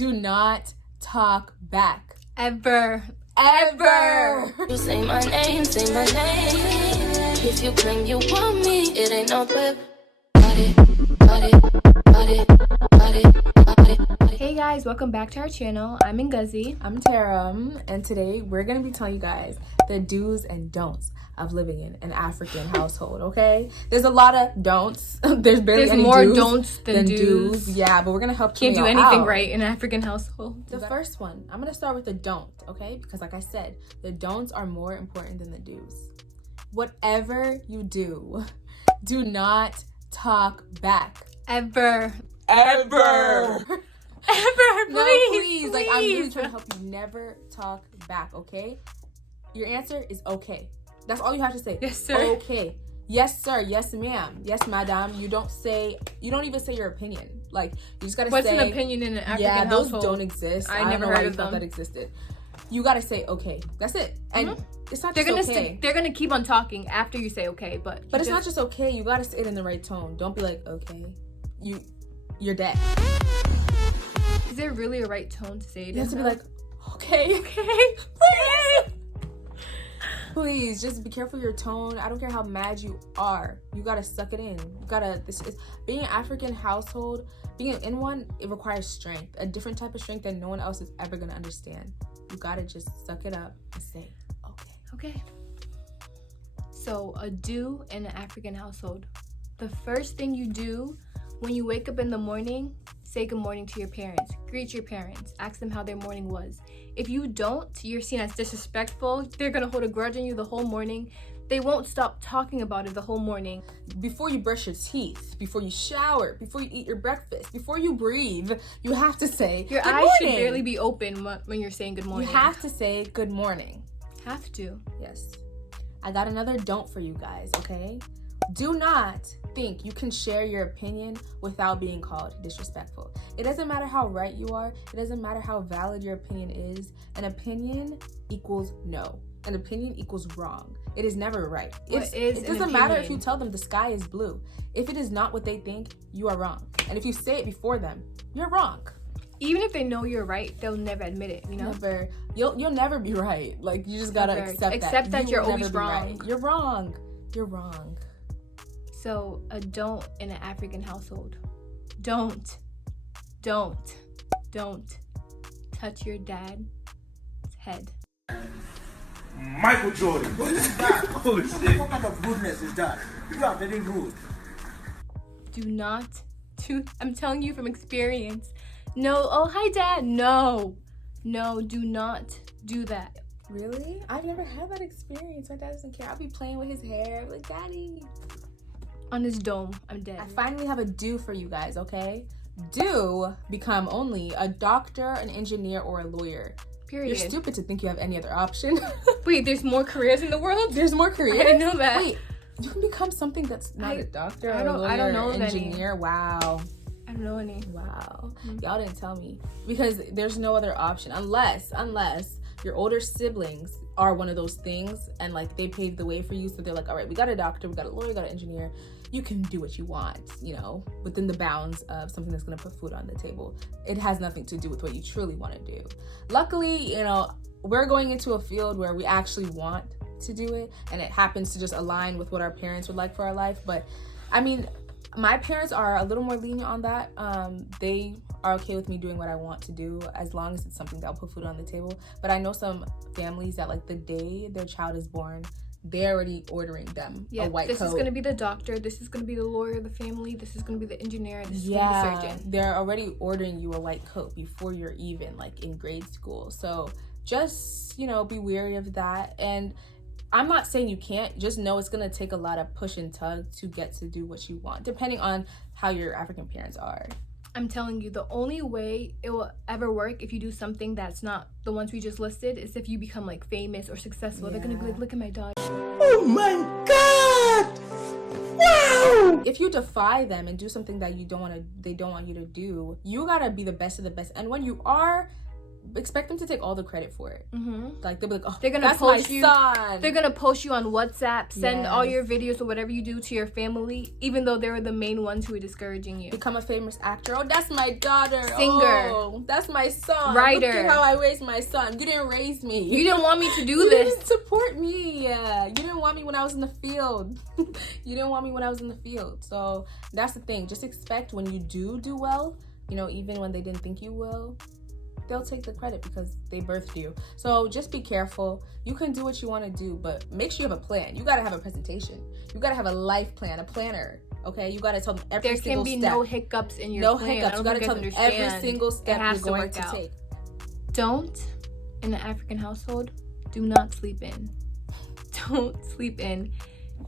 Do not talk back. Ever. You say my name, say my name. If you claim you want me, it ain't no whip. Hey guys, welcome back to our channel. I'm Ngozi. I'm Taram, and today we're going to be telling you guys the do's and don'ts of living in an African household, okay? There's a lot of don'ts. There's any more do's don'ts than do's. Yeah, but we're going to help Can't do anything right in an African household. The first one, I'm going to start with the don't, okay? Because like I said, the don'ts are more important than the do's. Whatever you do, do not talk back. Ever. Ever, please. No, please. Like, I'm really trying to help you. Never talk back, okay? Your answer is okay. That's all you have to say. Yes, sir. Okay. Yes, sir. Yes, ma'am. Yes, madam. You don't even say your opinion. Like, you just gotta What's say. What's an opinion in an African household? Those don't exist. I never heard of them. That existed. You gotta say okay. That's it. And it's not just okay. They're gonna keep on talking after you say okay, but it's not just okay. You gotta say it in the right tone. Don't be like, okay. You're dead. Is there really a right tone to say it? You have to be like, okay, please. Please, just be careful your tone. I don't care how mad you are. You gotta suck it in. Being an African household, being in one, it requires strength. A different type of strength that no one else is ever gonna understand. You gotta just suck it up and say, okay. Okay. So, a do in an African household. The first thing you do when you wake up in the morning, say good morning to your parents. Greet your parents. Ask them how their morning was. If you don't, you're seen as disrespectful. They're going to hold a grudge on you the whole morning. They won't stop talking about it the whole morning. Before you brush your teeth, before you shower, before you eat your breakfast, before you breathe, you have to say your good eyes morning. should barely be open when you're saying good morning. You have to say good morning. Have to. Yes. I got another don't for you guys, okay? Do not think you can share your opinion without being called disrespectful. It doesn't matter how right you are. It doesn't matter how valid your opinion is. An opinion equals no. An opinion equals wrong. It is never right. It doesn't matter if you tell them the sky is blue. If it is not what they think, you are wrong. And if you say it before them, you're wrong. Even if they know you're right, they'll never admit it, you know? Never. You'll never be right. Like, you just gotta accept that you're always wrong. Right. You're wrong. You're wrong. So, a don't in an African household. Don't touch your dad's head. Michael Jordan. What is that? Oh shit. What kind of rudeness is that? You are very rude. I'm telling you from experience. No, oh hi dad. No, do not do that. Really? I've never had that experience. My dad doesn't care. I'll be playing with his hair. Like, daddy. On his dome, I'm dead. I finally have a do for you guys, okay? Do become only a doctor, an engineer, or a lawyer. Period. You're stupid to think you have any other option. Wait, there's more careers in the world? There's more careers? I didn't know that. Wait, you can become something that's not a doctor, or a lawyer, I don't know an engineer. Any. Wow. I don't know any. Wow. Y'all didn't tell me. Because there's no other option. Unless your older siblings are one of those things and like they paved the way for you. So they're like, all right, we got a doctor, we got a lawyer, we got an engineer. You can do what you want, you know, within the bounds of something that's going to put food on the table. It has nothing to do with what you truly want to do. Luckily, you know, we're going into a field where we actually want to do it, and it happens to just align with what our parents would like for our life. But I mean, my parents are a little more lenient on that. They are okay with me doing what I want to do as long as it's something that'll put food on the table. But I know some families that like the day their child is born, they're already ordering them a white coat. This is going to be the doctor. This is going to be the lawyer of the family. This is going to be the engineer. This is going to be the surgeon. They're already ordering you a white coat before you're even like in grade school. So just, you know, be wary of that. And I'm not saying you can't. Just know it's going to take a lot of push and tug to get to do what you want, depending on how your African parents are. I'm telling you, the only way it will ever work if you do something that's not the ones we just listed is if you become like famous or successful. Yeah. They're gonna be like, look at my daughter. Oh my god! Wow! If you defy them and do something that they don't want you to do, you gotta be the best of the best. And when you are, expect them to take all the credit for it. Like they'll be like, oh, they're gonna that's post my you. son. They're gonna post you on WhatsApp, send all Yes. your videos or whatever you do to your family, even though they were the main ones who were discouraging you. Become a famous actor. Oh, that's my daughter. Singer. Oh, that's my son. Writer. Look at how I raised my son. You didn't raise me. You didn't want me to do You this. didn't support me. You didn't want me when I was in the field. You didn't want me when I was in the field. So that's the thing. Just expect when you do well, you know, even when they didn't think you will, they'll take the credit because they birthed you. So just be careful. You can do what you want to do, but make sure you have a plan. You got to have a presentation. You got to have a life plan, a planner. Okay? You got to tell them every single step. There can be no hiccups in your no plan. hiccups. You got to tell them every single step you're going to take. Don't, in an African household, do not sleep in. Don't sleep in.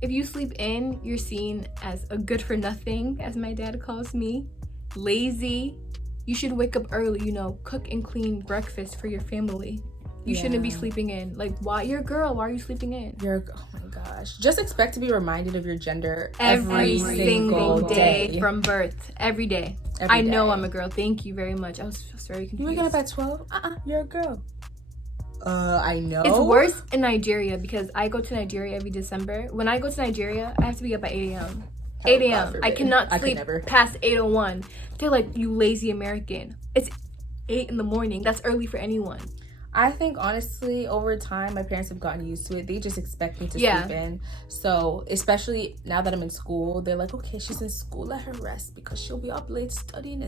If you sleep in, you're seen as a good for nothing, as my dad calls me, lazy. You should wake up early, you know, cook and clean breakfast for your family. You shouldn't be sleeping in. Like, why? You're a girl. Why are you sleeping in? Oh my gosh. Just expect to be reminded of your gender every single day from birth. Every day. I know I'm a girl. Thank you very much. I was very confused. You waking up at 12? You're a girl. I know. It's worse in Nigeria because I go to Nigeria every December. When I go to Nigeria, I have to be up at 8 a.m. 8 a.m. I cannot sleep past 8:01. They're like, you lazy American. It's 8 in the morning. That's early for anyone. I think honestly, over time, my parents have gotten used to it. They just expect me to sleep in. So, especially now that I'm in school, they're like, okay, she's in school, let her rest because she'll be up late studying.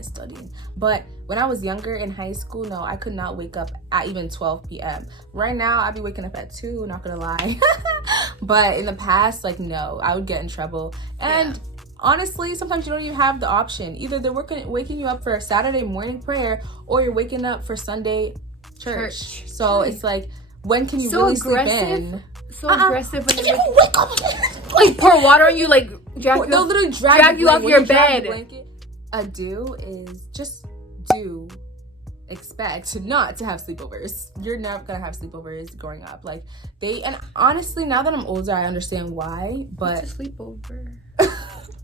But when I was younger in high school, no, I could not wake up at even 12 p.m. Right now, I'd be waking up at 2, not gonna lie. But in the past, like, no, I would get in trouble. And honestly, sometimes you don't even have the option. Either they're waking you up for a Saturday morning prayer or you're waking up for Sunday church. So it's like, when can you really sleep in? So aggressive when you wake up, like pour water on you, like they'll literally drag you off your bed. A do is just expect not to have sleepovers. You're never gonna have sleepovers growing up. Like and honestly, now that I'm older, I understand why. But what's a sleepover?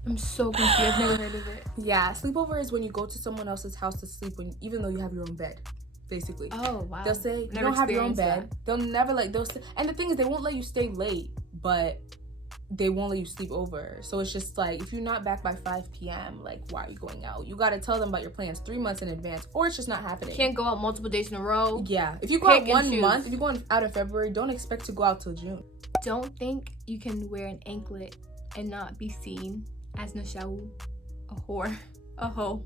I'm so confused. I've never heard of it. Yeah, sleepover is when you go to someone else's house to sleep even though you have your own bed. Basically. Oh wow. They'll say you don't have your own bed. They'll never and the thing is, they won't let you stay late, but they won't let you sleep over. So it's just like, if you're not back by 5 p.m., like, why are you going out? You got to tell them about your plans 3 months in advance, or it's just not happening. Can't go out multiple days in a row. Yeah. If you go out 1 month, if you're going out in February, don't expect to go out till June. Don't think you can wear an anklet and not be seen as Nashau, a whore, a hoe.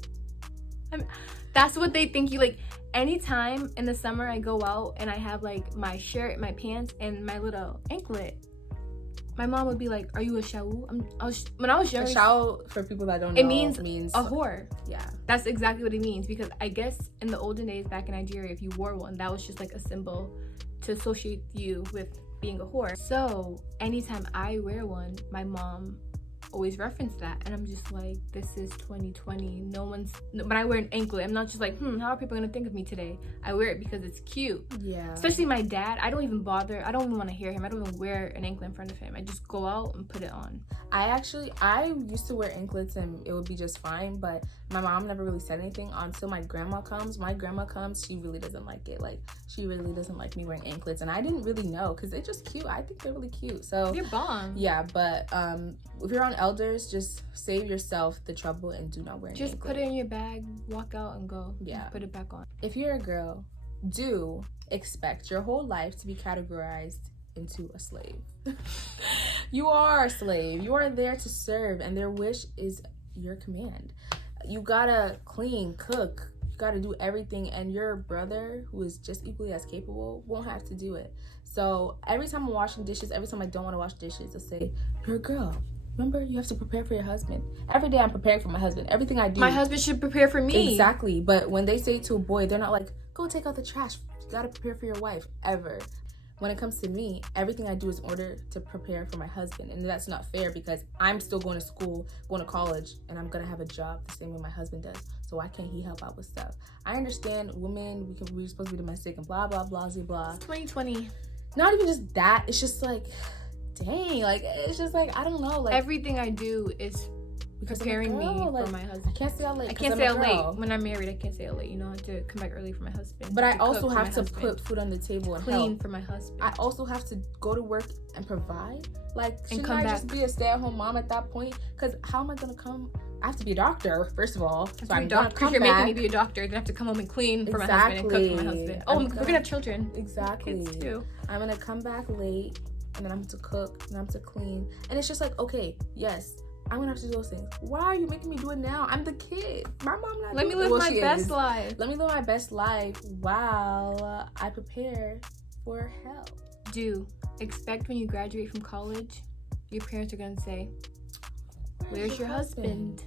That's what they think you like. Anytime in the summer I go out and I have like my shirt, my pants, and my little anklet, my mom would be like, "Are you a shau?" When I was younger, a shau, for people that don't know, it means a whore. Yeah, that's exactly what it means. Because I guess in the olden days back in Nigeria, if you wore one, that was just like a symbol to associate you with being a whore. So anytime I wear one, my mom always reference that, and I'm just like, this is 2020. But I wear an anklet. I'm not just like, how are people gonna think of me today? I wear it because it's cute. Yeah. Especially my dad. I don't even bother. I don't even want to hear him. I don't even wear an anklet in front of him. I just go out and put it on. I used to wear anklets and it would be just fine, but my mom never really said anything until my grandma comes. My grandma comes, she really doesn't like it. Like, she really doesn't like me wearing anklets, and I didn't really know because they're just cute. I think they're really cute. So you're bomb. Yeah, but if you're on elders, just save yourself the trouble and do not wear an anklet. Just put it in your bag, walk out, and go. Yeah. Put it back on. If you're a girl, do expect your whole life to be categorized into a slave. You are a slave. You are there to serve, and their wish is your command. You gotta clean, cook, you gotta do everything, and your brother, who is just equally as capable, won't have to do it. So every time I'm washing dishes, every time I don't want to wash dishes, they'll say, "You're a girl. Remember, you have to prepare for your husband." Every day I'm preparing for my husband. Everything I do, my husband should prepare for me. Exactly. But when they say to a boy, they're not like, "Go take out the trash. You gotta prepare for your wife." Ever. When it comes to me, everything I do is in order to prepare for my husband. And that's not fair because I'm still going to school, going to college, and I'm going to have a job the same way my husband does. So why can't he help out with stuff? I understand women, we're supposed to be domestic and blah, blah, blah, blah. It's 2020. Not even just that. It's just like, dang. Like, it's just like, I don't know. Like, everything I do is because preparing me like, for my husband. I can't stay out late. I can't stay out late when I'm married. I can't stay out late. You know, I have to come back early for my husband. But I also have to put food on the table and clean help. for my husband. I also have to go to work and provide. Like, shouldn't come I back. just be a stay-at-home mom at that point? Because how am I gonna come? I have to be a doctor first of all. So I'm gonna come you're back. making me be a doctor. Then I have to come home and clean for my husband and cook for my husband. Oh, we're gonna have children. Exactly. Kids too. I'm gonna come back late, and then I'm to cook, and I'm to clean, and it's just like, okay, yes, I'm gonna have to do those things. Why are you making me do it now? I'm the kid. My mom not. Let me live my best life. Let me live my best life while I prepare for hell. Do expect when you graduate from college, your parents are gonna say, "Where's your husband?"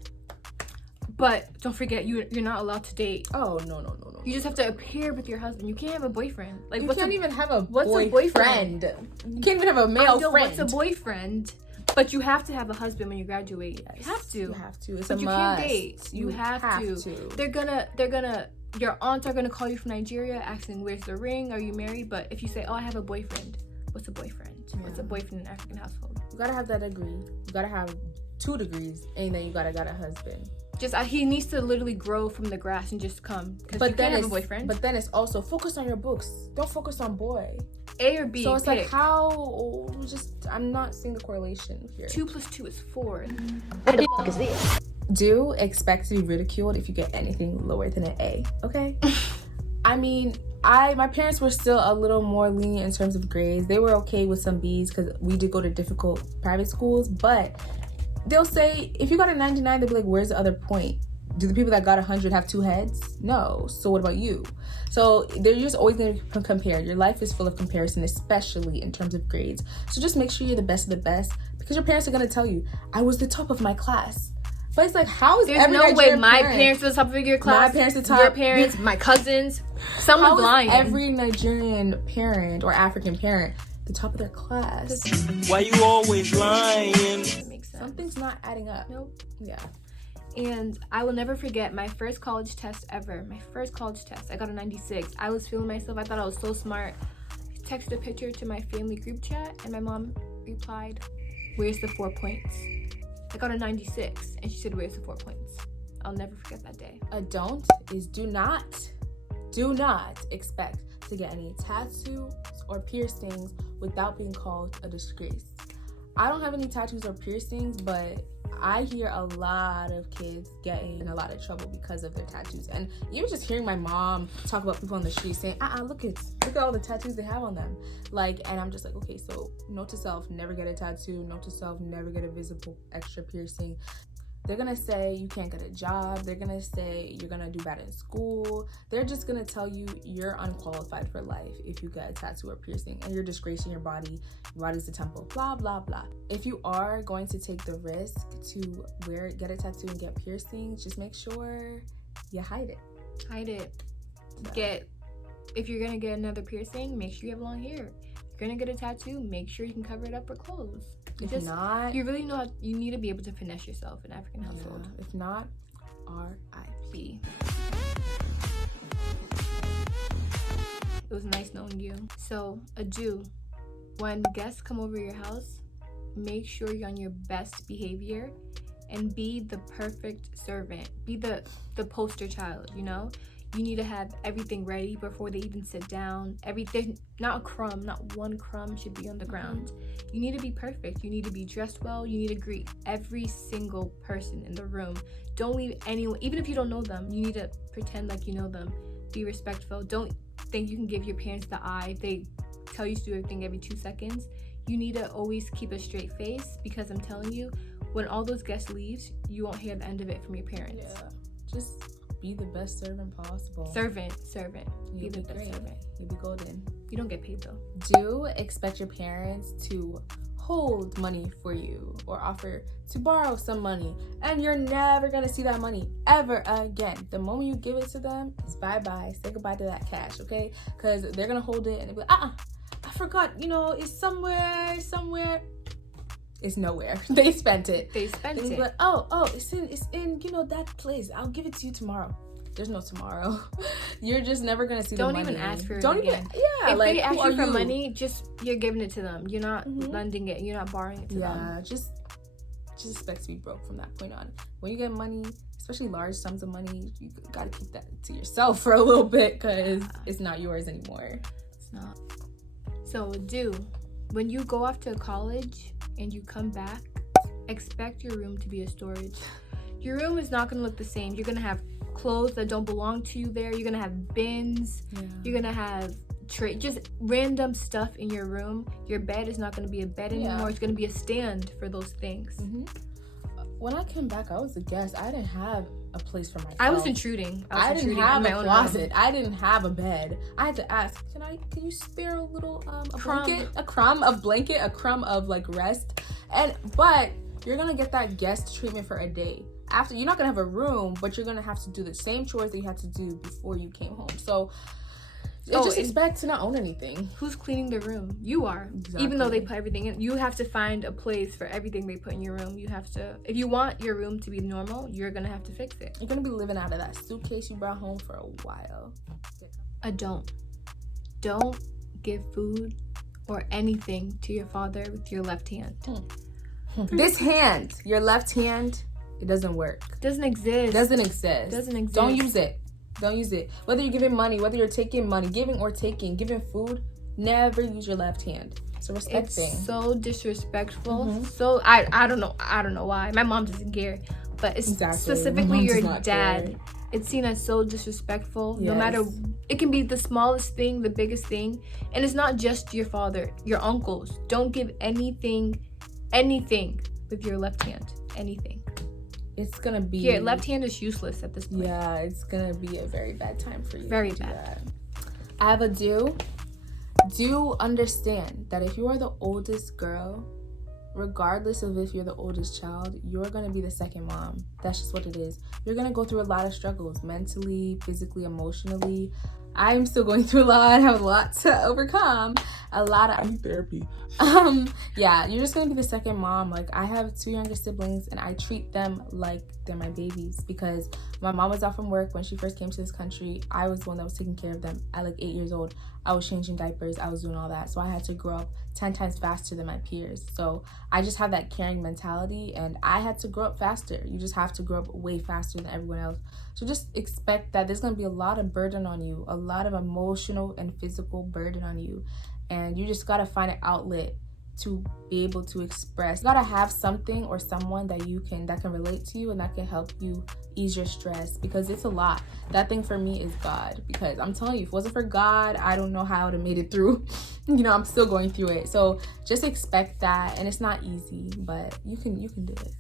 But don't forget, you're not allowed to date. Oh no. You just have to appear with your husband. You can't have a boyfriend. Like, You can't even have a what's boyfriend. a boyfriend? You can't even have a male friend. What's a boyfriend? But you have to have a husband when you graduate. Yes, You have to. You have to. It's But a you must. can't date. You have to. They're gonna. Your aunts are gonna call you from Nigeria, asking where's the ring? Are you married? But if you say, "Oh, I have a boyfriend," what's a boyfriend? Yeah. What's a boyfriend in an African household? You gotta have that degree. You gotta have 2 degrees, and then you gotta got a husband. Just he needs to literally grow from the grass and just come. But you then can't have a boyfriend. But then it's also focus on your books. Don't focus on boy. A or B. So it's pick. like how I'm not seeing the correlation here. 2 + 2 is 4. What the fuck is this? Do expect to be ridiculed if you get anything lower than an A. Okay. I mean, my parents were still a little more lenient in terms of grades. They were okay with some B's because we did go to difficult private schools, but they'll say if you got a 99, they'll be like, where's the other point? Do the people that got 100 have 2 heads? No. So what about you? So they're just always going to compare. Your life is full of comparison, especially in terms of grades. So just make sure you're the best of the best, because your parents are going to tell you, I was the top of my class. But it's like, how is There's every no way Nigerian my parent- parents were the top of your class. My parents the top. Your parents, my cousins. Someone's lying. Every Nigerian parent or African parent the top of their class? Why you always lying? That makes sense. Something's not adding up. Nope. Yeah. And I will never forget my first college test ever. My first college test. I got a 96. I was feeling myself. I thought I was so smart. I texted a picture to my family group chat, and my mom replied, "Where's the 4 points?" I got a 96, and she said, "Where's the 4 points?" I'll never forget that day. A don't is do not expect to get any tattoos or piercings without being called a disgrace. I don't have any tattoos or piercings, but I hear a lot of kids getting in a lot of trouble because of their tattoos. And even just hearing my mom talk about people on the street saying, look at all the tattoos they have on them. And I'm just like, okay, so note to self, never get a tattoo. Note to self, never get a visible extra piercing. They're gonna say you can't get a job. They're gonna say you're gonna do bad in school. They're just gonna tell you you're unqualified for life if you get a tattoo or piercing, and you're disgracing your body. Your body's the temple, blah, blah, blah. If you are going to take the risk to get a tattoo and get piercings, just make sure you hide it. Hide it. If you're gonna get another piercing, make sure you have long hair. If you're gonna get a tattoo, make sure you can cover it up with clothes. If not, you really know you need to be able to finesse yourself in African household. Yeah. If not, R.I.P. It was nice knowing you. So, adieu. When guests come over your house, make sure you're on your best behavior and be the perfect servant. Be the poster child, you know? You need to have everything ready before they even sit down. Everything, not a crumb, not one crumb should be on the ground. You need to be perfect. You need to be dressed well. You need to greet every single person in the room. Don't leave anyone, even if you don't know them, you need to pretend like you know them. Be respectful. Don't think you can give your parents the eye if they tell you to do everything every 2 seconds. You need to always keep a straight face, because I'm telling you, when all those guests leaves, you won't hear the end of it from your parents. Yeah. Just be the best servant possible. Servant. You'll be the best servant. You'll be golden. You don't get paid though. Do expect your parents to hold money for you or offer to borrow some money, and you're never gonna see that money ever again. The moment you give it to them, it's bye-bye. Say goodbye to that cash, okay? Because they're gonna hold it and they'll be like, I forgot, it's somewhere. It's nowhere. They spent it. They spent They'll it. be like, oh, it's in that place. I'll give it to you tomorrow. There's no tomorrow. You're just never gonna see the money. Don't even ask for it Don't again. Even, if like, they ask who are you for you? money, just you're giving it to them. You're not lending it. You're not borrowing it to them. Yeah, just just expect to be broke from that point on. When you get money, especially large sums of money, you gotta keep that to yourself for a little bit because it's not yours anymore. It's not. So when you go off to college and you come back, expect your room to be a storage. Your room is not gonna look the same. You're gonna have clothes that don't belong to you there. You're gonna have bins. Yeah. You're gonna have just random stuff in your room. Your bed is not gonna be a bed anymore. It's gonna be a stand for those things. When I came back, I was a guest. I didn't have a place for myself. I was intruding. I didn't have a closet. I didn't have a bed. I had to ask, can you spare a little blanket, a crumb of like rest? But you're gonna get that guest treatment for a day. After, you're not gonna have a room, but you're gonna have to do the same chores that you had to do before you came home. So just expect to not own anything. Who's cleaning the room? You are. Exactly. Even though they put everything in, you have to find a place for everything they put in your room. You have to, if you want your room to be normal, you're gonna have to fix it. You're gonna be living out of that suitcase you brought home for a while. Don't give food or anything to your father with your left hand. This hand, your left hand, it doesn't work. Doesn't exist. Don't use it. Don't use it. Whether you're giving money, whether you're taking money, giving food, never use your left hand. It's a respect thing. It's so disrespectful. So I don't know why. My mom doesn't care, but it's specifically your dad. Care. It's seen as so disrespectful. Yes. No matter, it can be the smallest thing, the biggest thing, and it's not just your father, your uncles. Don't give anything with your left hand. Anything. It's gonna be your left hand is useless at this point. Yeah, it's gonna be a very bad time for you. Very bad. I have a do understand that if you are the oldest girl, regardless of if you're the oldest child, you're gonna be the second mom. That's just what it is. You're gonna go through a lot of struggles, mentally, physically, emotionally. I'm still going through a lot. I have a lot to overcome. I need therapy. Yeah, you're just gonna be the second mom. Like, I have 2 younger siblings and I treat them like they're my babies because my mom was out from work when she first came to this country. I was the one that was taking care of them at like 8 years old. I was changing diapers, I was doing all that. So I had to grow up 10 times faster than my peers. So I just have that caring mentality and I had to grow up faster. You just have to grow up way faster than everyone else. So just expect that there's gonna be a lot of burden on you, a lot of emotional and physical burden on you. And you just gotta find an outlet to be able to express. You gotta have something or someone that can relate to you and that can help you ease your stress because it's a lot. That thing for me is God, because I'm telling you, if it wasn't for God, I don't know how I would have made it through. I'm still going through it. So just expect that, and it's not easy, but you can do it.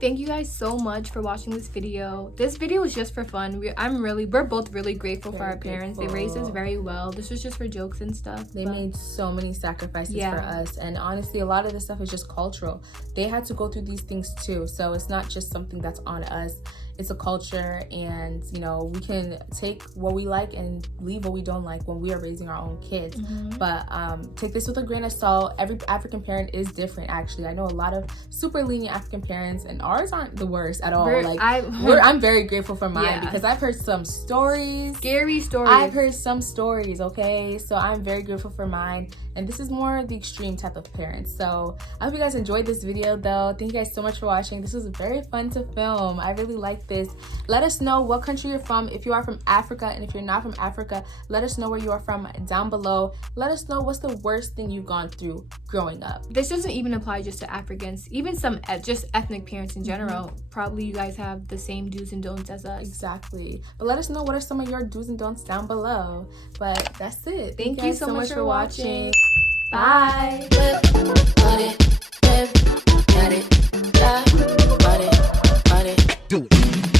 Thank you guys so much for watching this video. This video was just for fun. We're both really grateful for our parents. They raised us very well. This was just for jokes and stuff. They made so many sacrifices for us. And honestly, a lot of this stuff is just cultural. They had to go through these things too. So it's not just something that's on us. It's a culture, and we can take what we like and leave what we don't like when we are raising our own kids. But take this with a grain of salt. Every African parent is different, actually. I know a lot of super lenient African parents, and ours aren't the worst at all. I'm very grateful for mine because I've heard some stories. Scary stories. I've heard some stories, okay? So I'm very grateful for mine. And this is more the extreme type of parents. So I hope you guys enjoyed this video though. Thank you guys so much for watching. This was very fun to film. I really like this. Let us know what country you're from. If you are from Africa, and if you're not from Africa, let us know where you are from down below. Let us know what's the worst thing you've gone through growing up. This doesn't even apply just to Africans. Even some just ethnic parents in general. Probably you guys have the same do's and don'ts as us. Exactly. But let us know what are some of your do's and don'ts down below. But that's it. Thank you so much for watching. Bye. Do it.